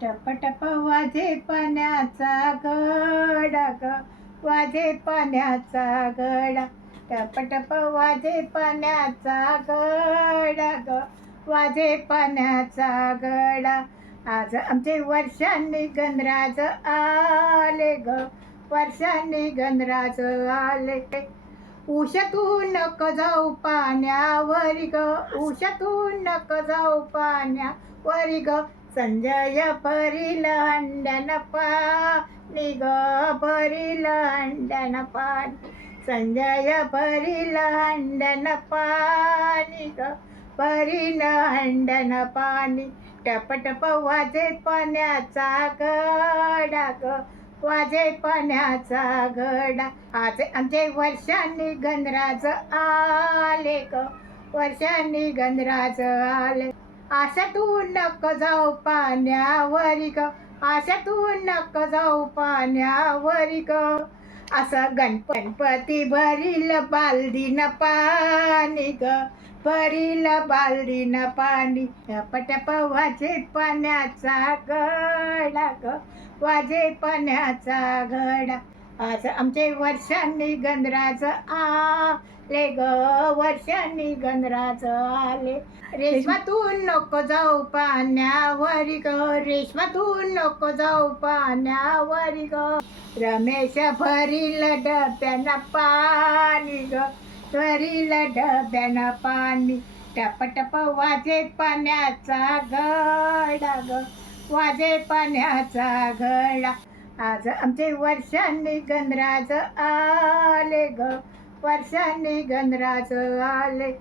टप टप वाजे पाण्याचा घडा ग, वाजे पाण्याचा घडा. टप टप वाजे पाण्याचा घडा ग, वाजे पाण्याचा घडा. आज आमचे वर्षांनी गणराज आले ग, वर्षांनी गणराज आले. उशातून नको जाऊ पाण्यावरी ग, उशातून नको जाऊ पाण्यावरी ग. संजय भरील हंड्यान पाणी ग, भरील हंड्यान पाणी. संजय भरील हंड्यान पाणी ग, भरील हंड्यान पाणी. टप टप वाजे पाण्याचा घडा ग, वाजे पाण्याचा घडा. आज आमचे वर्षांनी गणराज आले ग, वर्षांनी गणराज आले. आशातून नको जाऊ पाण्यावरी ग, आशातून नको जाऊ पाण्यावरी ग. असं गणपती भरील बालदीन पाणी ग, भरील बालदीन पाणी. टप टप वाजे पाण्याचा घडा ग, वाजे पाण्याचा घडा. आज आमचे वर्षांनी गणराज आले ग, वर्षांनी गणराज आले. रेशमातून नको जाऊ पाण्यावरी ग, रेशमातून नको जाऊ पाण्यावरी ग. रमेश भरील डब्यान पाणी ग, भरील डब्यान पाणी. टप टप वाजे पाण्याचा घडा ग, वाजे पाण्याचा घडा. आज आमचे वर्षांनी गणराज आले ग, वर्षांनी गणराज आले.